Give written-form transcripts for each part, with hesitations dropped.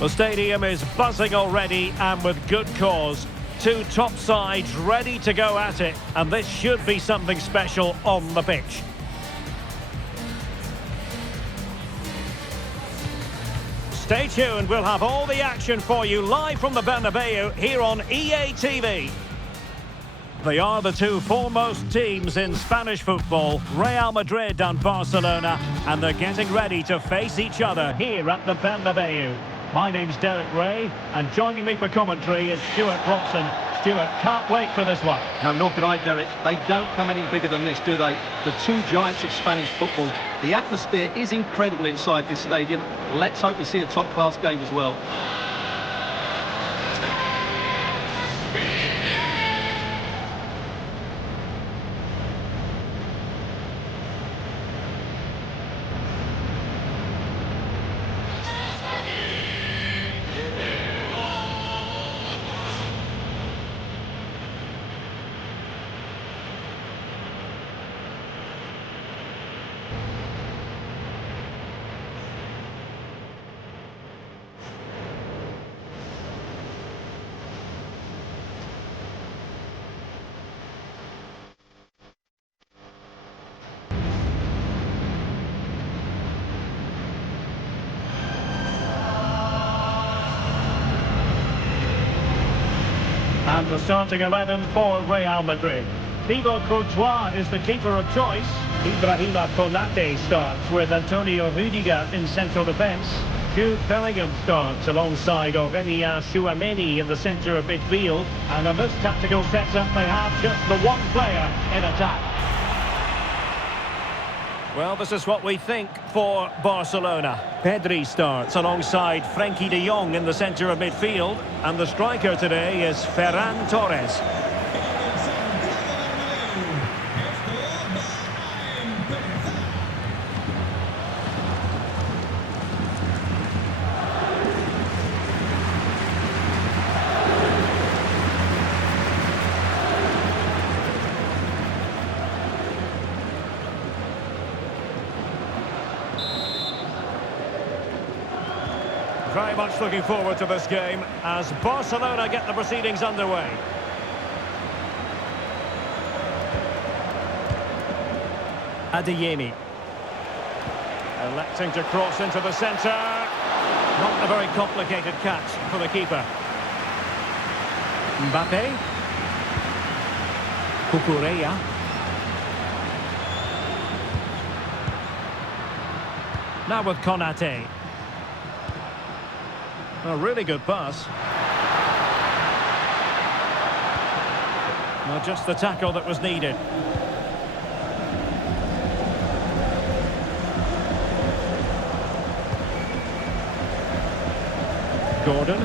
The stadium is buzzing already, and with good cause. Two top sides ready to go at it, and this should be something special on the pitch. Stay tuned, we'll have all the action for you live from the Bernabeu here on EA TV. They are the two foremost teams in Spanish football, Real Madrid and Barcelona, and they're getting ready to face each other here at the Bernabeu. My name's Derek Ray, and joining me for commentary is Stuart Robson. Stuart, can't wait for this one. No, nor can I, Derek. They don't come any bigger than this, do they? The two giants of Spanish football. The atmosphere is incredible inside this stadium. Let's hope we see a top-class game as well. And the starting 11 for Real Madrid. Thibaut Courtois is the keeper of choice. Ibrahima Konate starts with Antonio Rudiger in central defence. Jude Bellingham starts alongside Aurelien Tchouameni in the centre of midfield. And on this tactical setup, they have just the one player in attack. Well, this is what we think for Barcelona. Pedri starts alongside Frenkie de Jong in the centre of midfield. And the striker today is Ferran Torres. Very much looking forward to this game as Barcelona get the proceedings underway. Adeyemi. Electing to cross into the centre. Not a very complicated catch for the keeper. Mbappe. Cucurella. Now with Konate. A really good pass. Well, just the tackle that was needed. Gordon.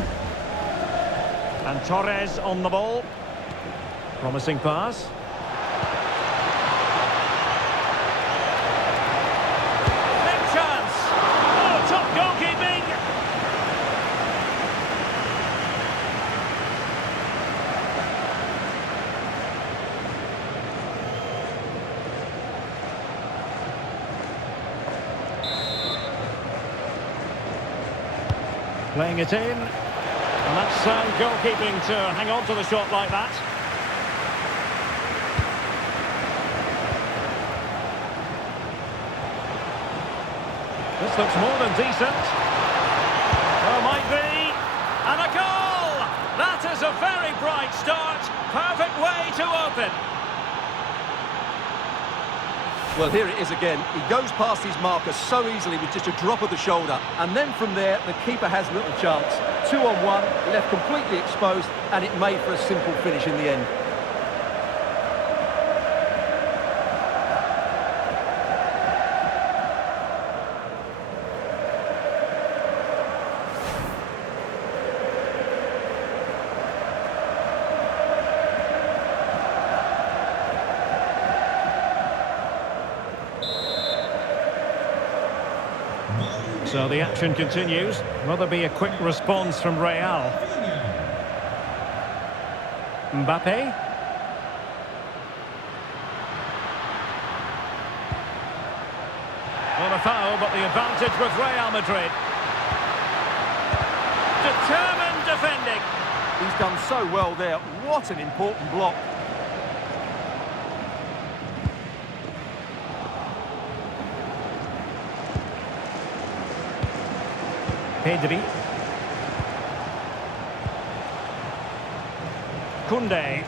And Torres on the ball. Promising pass. Big chance! Oh, top goalkeeping! Playing it in, and that's sound goalkeeping to hang on to the shot like that. This looks more than decent. Oh, might be, and a goal! That is a very bright start, perfect way to open. Well, here it is again. He goes past his marker so easily with just a drop of the shoulder. And then from there, the keeper has little chance. 2-on-1, left completely exposed, and it made for a simple finish in the end. So the action continues. Will there be a quick response from Real? Mbappe. Well, a foul, but the advantage with Real Madrid. Determined defending. He's done so well there. What an important block. Pedri. Koundé.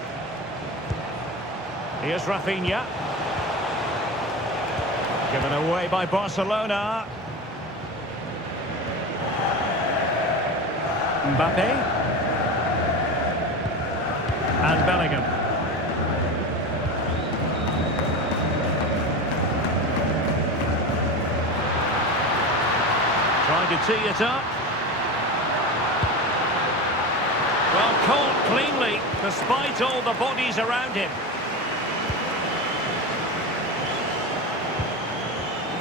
Here's Rafinha. Given away by Barcelona. Mbappe. And Bellingham. Trying to tee it up. Well, caught cleanly, despite all the bodies around him.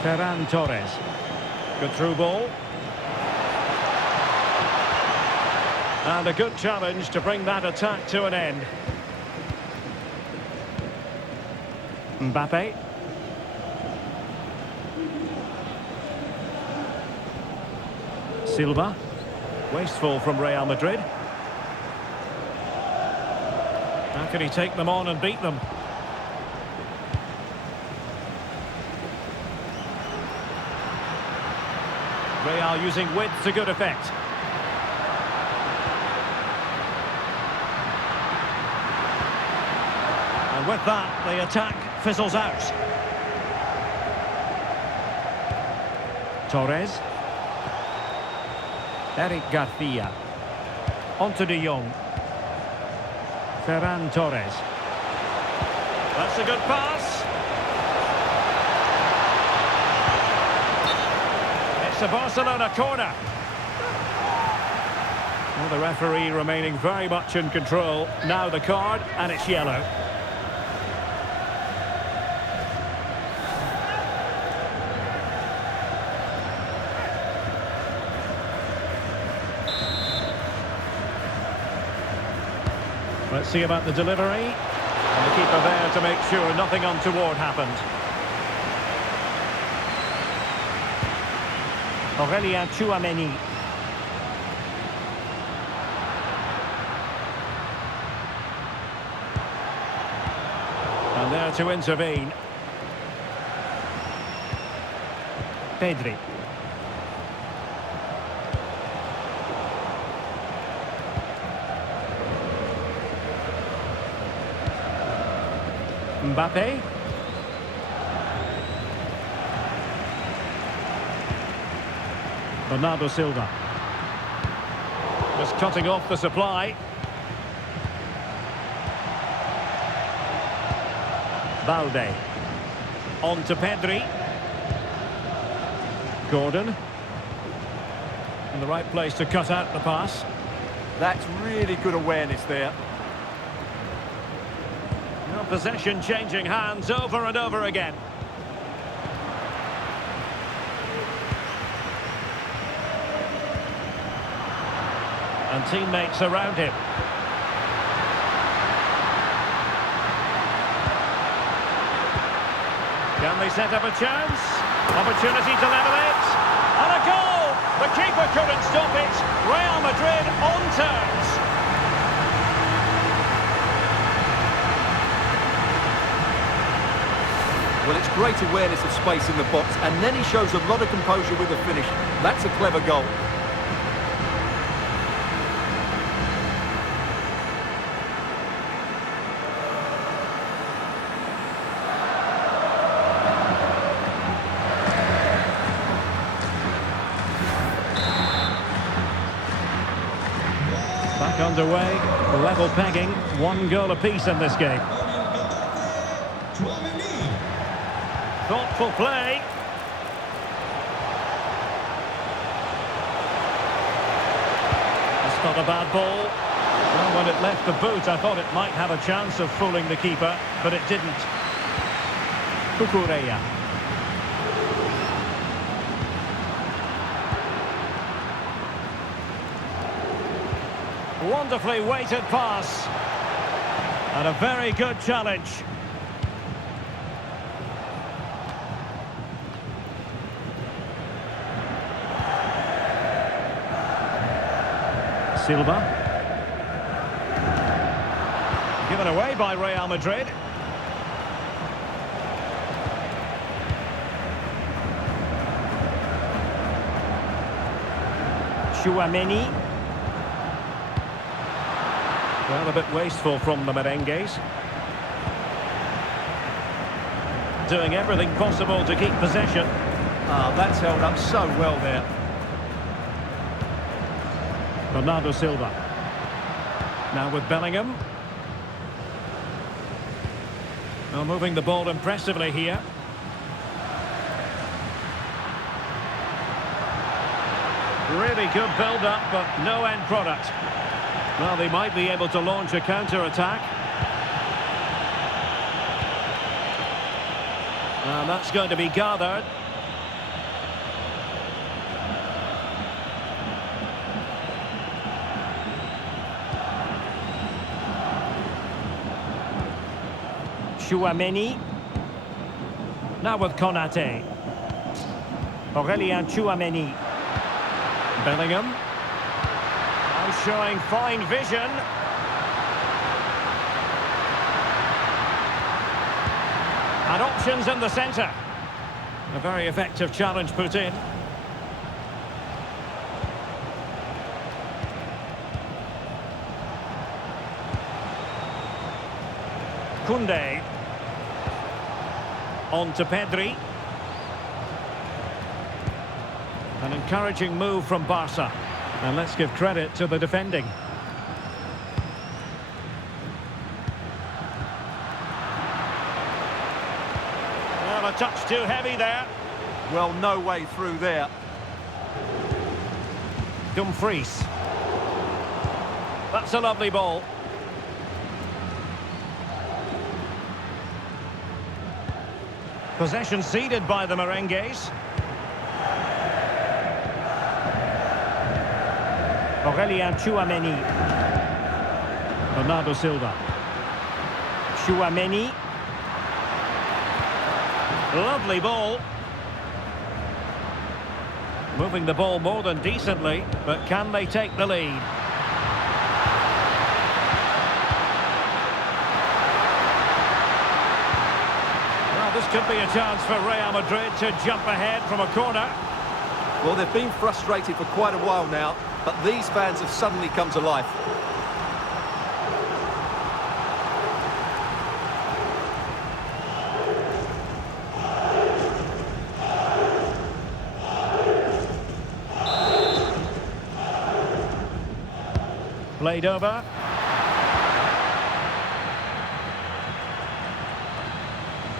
Ferran Torres. Good through ball. And a good challenge to bring that attack to an end. Mbappe. Silva. Wasteful from Real Madrid. How can he take them on and beat them? Real using width to good effect. And with that, the attack fizzles out. Torres. Eric Garcia. Onto De Jong. Ferran Torres. That's a good pass. It's a Barcelona corner. Well, the referee remaining very much in control. Now the card, and it's yellow. Let's see about the delivery. And the keeper there to make sure nothing untoward happened. Aurélien Tchouaméni. And there to intervene. Pedri. Mbappe. Bernardo Silva. Just cutting off the supply. Balde. On to Pedri. Gordon. In the right place to cut out the pass. That's really good awareness there. Possession changing hands over and over again. And teammates around him. Can they set up a chance? Opportunity to level it. And a goal! The keeper couldn't stop it. Real Madrid on terms. Well, it's great awareness of space in the box, and then he shows a lot of composure with the finish. That's a clever goal. Back underway, level pegging, 1 goal apiece in this game. Thoughtful play. It's not a bad ball. Well, when it left the boot, I thought it might have a chance of fooling the keeper, but it didn't. Cucurella. Wonderfully weighted pass. And a very good challenge. Silva. Given away by Real Madrid. Tchouaméni. Well, a bit wasteful from the merengues. Doing everything possible to keep possession. That's held up so well there. Bernardo Silva. Now with Bellingham. Well, moving the ball impressively here. Really good build-up, but no end product. Well, they might be able to launch a counter-attack. And that's going to be gathered. Tchouaméni. Now with Konate. Aurélien Tchouaméni. Bellingham. Now showing fine vision. And options in the centre. A very effective challenge put in. Koundé. On to Pedri. An encouraging move from Barca. And let's give credit to the defending. Well, a touch too heavy there. Well, no way through there. Dumfries. That's a lovely ball. Possession ceded by the merengues. Aurélien Tchouaméni. Bernardo Silva. Tchouaméni. Lovely ball. Moving the ball more than decently, but can they take the lead? Well, this could be a chance for Real Madrid to jump ahead from a corner. Well, they've been frustrated for quite a while now, but these fans have suddenly come to life. Played over.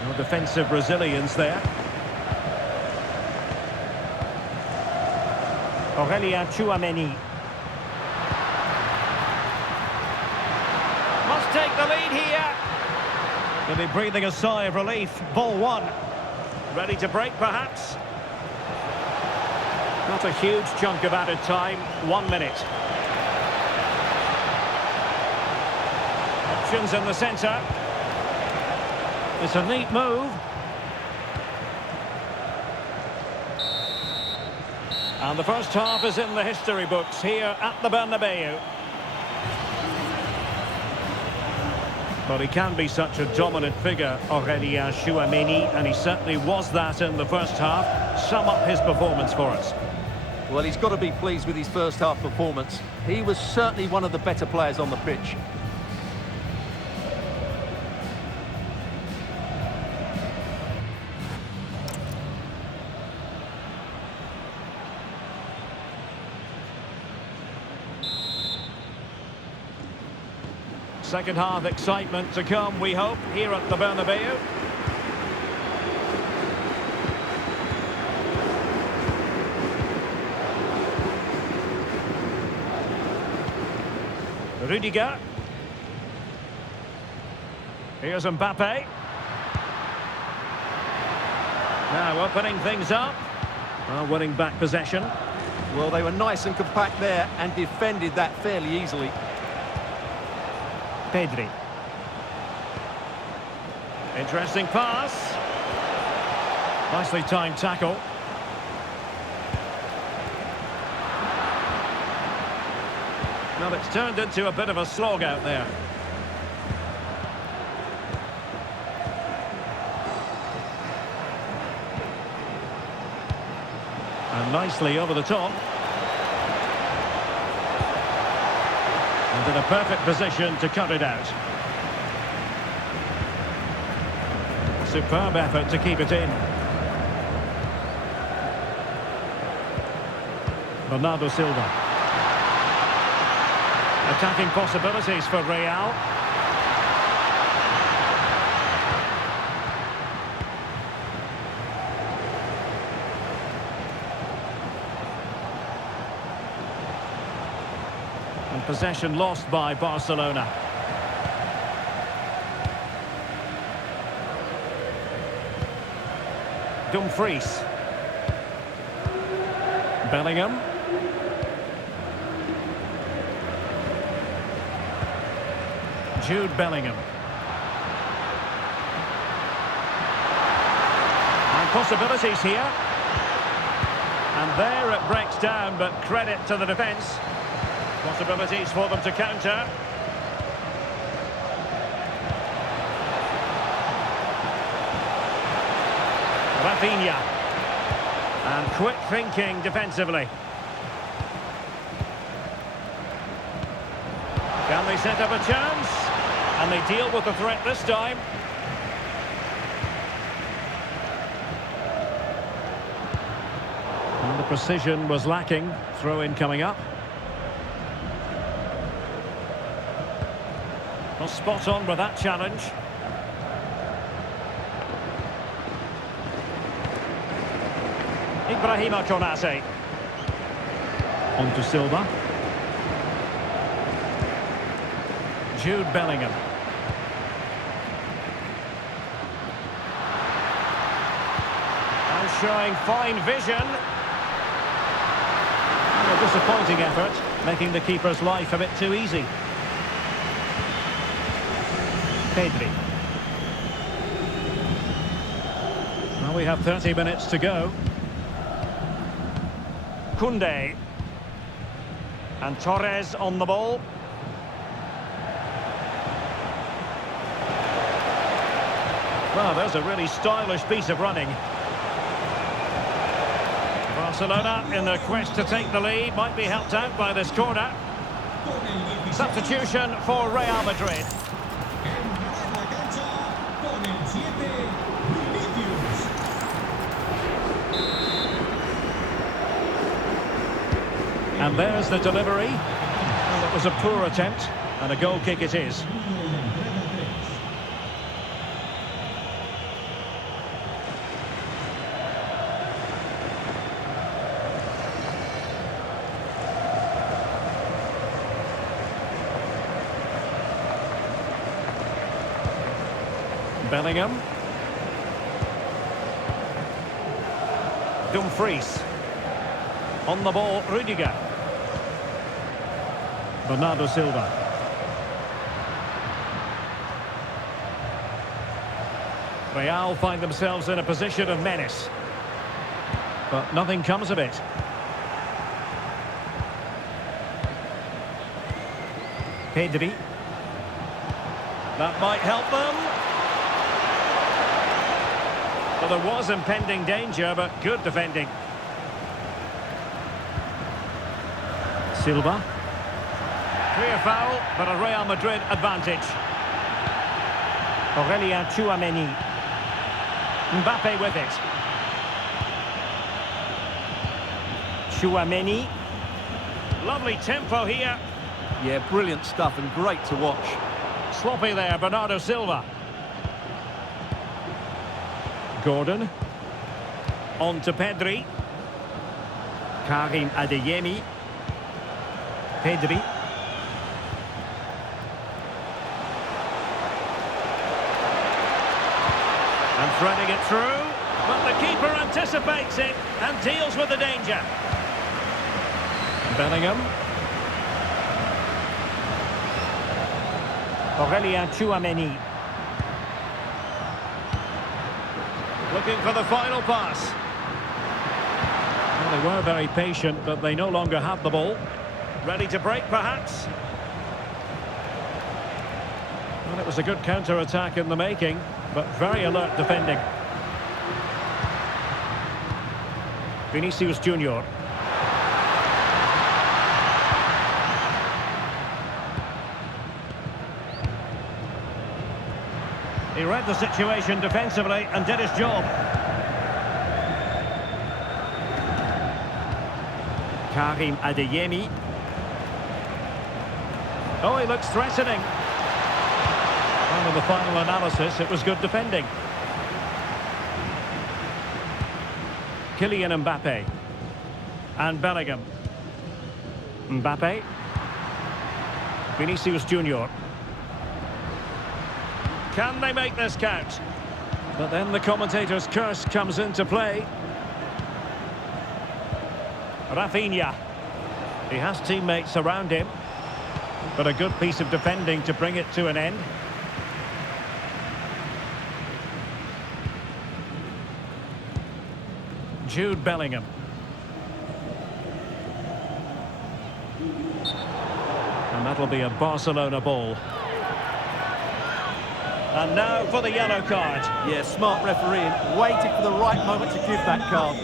No defensive resilience there. Aurélien Tchouaméni. Must take the lead here. They'll be breathing a sigh of relief. Ball one. Ready to break, perhaps? Not a huge chunk of added time. 1 minute. Options in the centre. It's a neat move. And the first half is in the history books here at the Bernabeu. But he can be such a dominant figure, Aurélien Tchouaméni, and he certainly was that in the first half. Sum up his performance for us. Well, he's got to be pleased with his first half performance. He was certainly one of the better players on the pitch. Second half excitement to come, we hope, here at the Bernabeu. Rudiger. Here's Mbappe. Now opening things up. Well, winning back possession. Well, they were nice and compact there and defended that fairly easily. Pedri. Interesting pass. Nicely timed tackle. Well, it's turned into a bit of a slog out there. And nicely over the top. And in a perfect position to cut it out. Superb effort to keep it in. Bernardo Silva. Attacking possibilities for Real. And possession lost by Barcelona. Dumfries. Bellingham. Jude Bellingham. And possibilities here. And there it breaks down, but credit to the defence. Possibilities for them to counter. Rafinha. And quick thinking defensively. Can they set up a chance? And they deal with the threat this time. And the precision was lacking. Throw-in coming up. Well, spot on with that challenge. Ibrahima Konate. On to Silva. Jude Bellingham. And showing fine vision. A disappointing effort, making the keeper's life a bit too easy. Pedri. Well, we have 30 minutes to go. Koundé. And Torres on the ball. Well, there's a really stylish piece of running. Barcelona, in their quest to take the lead, might be helped out by this corner. Substitution for Real Madrid. And there's the delivery. Well, it was a poor attempt, and a goal kick it is. Bellingham. Dumfries. On the ball, Rudiger. Bernardo Silva. Real find themselves in a position of menace. But nothing comes of it. Pedri. That might help them. Well, there was impending danger, but good defending. Silva. Clear foul, but a Real Madrid advantage. Aurelien Tchouameni. Mbappe with it. Tchouameni. Lovely tempo here. Yeah, brilliant stuff and great to watch. Sloppy there, Bernardo Silva. Gordon. On to Pedri. Karim Adeyemi. Pedri. And threading it through. But the keeper anticipates it and deals with the danger. Bellingham. Aurelien Tchouameni. Looking for the final pass. Well, they were very patient, but they no longer have the ball. Ready to break, perhaps? Well, it was a good counter-attack in the making, but very alert defending. Vinicius Junior. He read the situation defensively and did his job. Karim Adeyemi. Oh, he looks threatening. And in the final analysis, it was good defending. Kylian Mbappe. And Bellingham. Mbappe. Vinicius Junior. Can they make this count? But then the commentator's curse comes into play. Rafinha. He has teammates around him, but a good piece of defending to bring it to an end. Jude Bellingham. And that'll be a Barcelona ball. And now for the yellow card. Yeah, smart refereeing, waited for the right moment to give that card.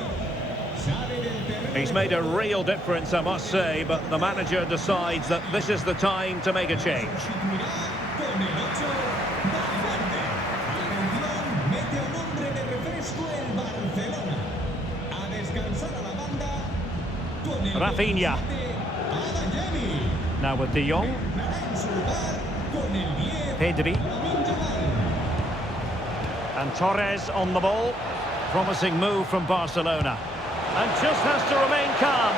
He's made a real difference, I must say, but the manager decides that this is the time to make a change. Rafinha. Now with De Jong. Pedri. And Torres on the ball. Promising move from Barcelona. And just has to remain calm.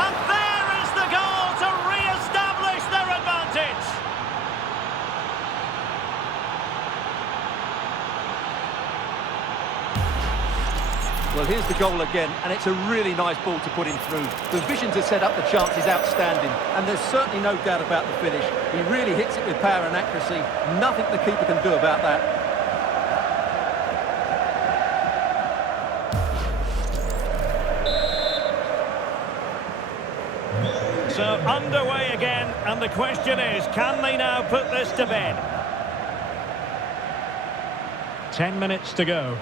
And there is the goal to re-establish their advantage. Well, here's the goal again, and it's a really nice ball to put him through. The vision to set up the chance is outstanding, and there's certainly no doubt about the finish. He really hits it with power and accuracy. Nothing the keeper can do about that. So underway again, and the question is, can they now put this to bed? 10 minutes to go.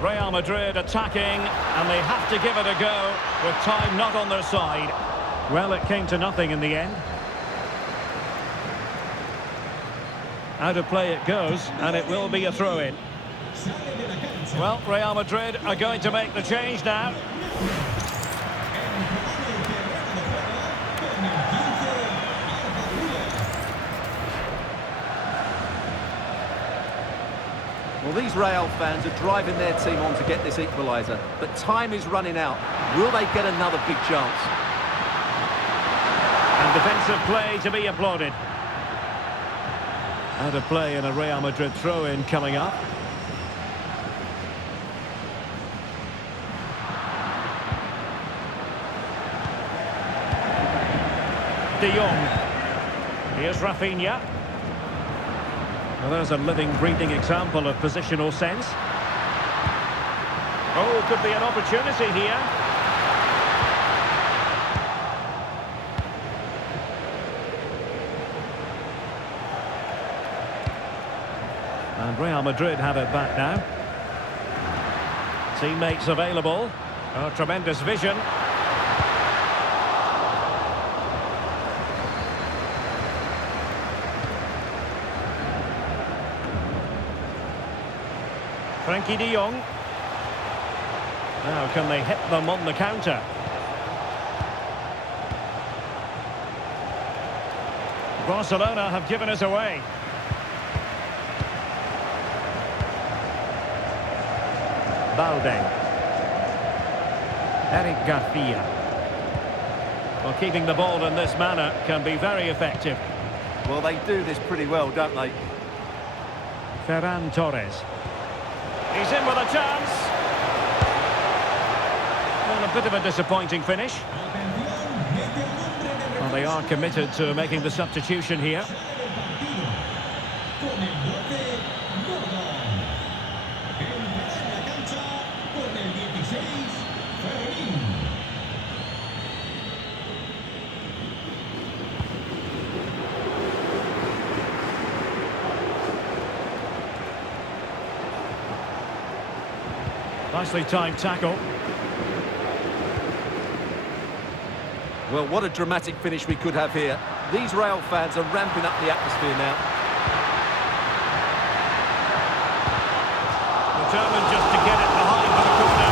Real Madrid attacking, and they have to give it a go with time not on their side. Well, it came to nothing in the end. Out of play it goes, and it will be a throw-in. Well, Real Madrid are going to make the change now. Well, these Real fans are driving their team on to get this equaliser, but time is running out. Will they get another big chance? And defensive play to be applauded. Out of play and a Real Madrid throw-in coming up. De Jong. Here's Rafinha. Well, there's a living, breathing example of positional sense. Oh, could be an opportunity here. And Real Madrid have it back now. Teammates available. Oh, tremendous vision. Frankie de Jong. Now can they hit them on the counter? Barcelona have given us away. Balde. Eric Garcia. Well, keeping the ball in this manner can be very effective. Well, they do this pretty well, don't they? Ferran Torres. He's in with a chance. Well, a bit of a disappointing finish. Well, they are committed to making the substitution here. Nicely timed tackle. Well, what a dramatic finish we could have here. These Real fans are ramping up the atmosphere now. Determined just to get it behind for the corner.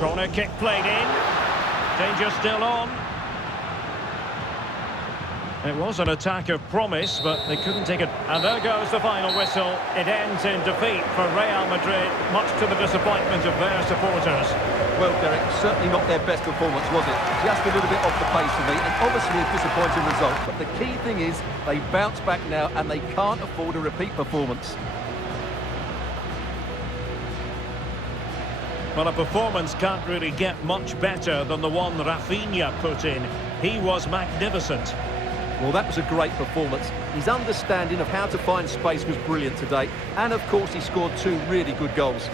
Corner kick played in. Danger still on. It was an attack of promise, but they couldn't take it. And there goes the final whistle. It ends in defeat for Real Madrid, much to the disappointment of their supporters. Well, Derek, certainly not their best performance, was it? Just a little bit off the pace for me, and obviously a disappointing result. But the key thing is, they bounce back now, and they can't afford a repeat performance. Well, a performance can't really get much better than the one Rafinha put in. He was magnificent. Well, that was a great performance. His understanding of how to find space was brilliant today. And, of course, he scored two really good goals.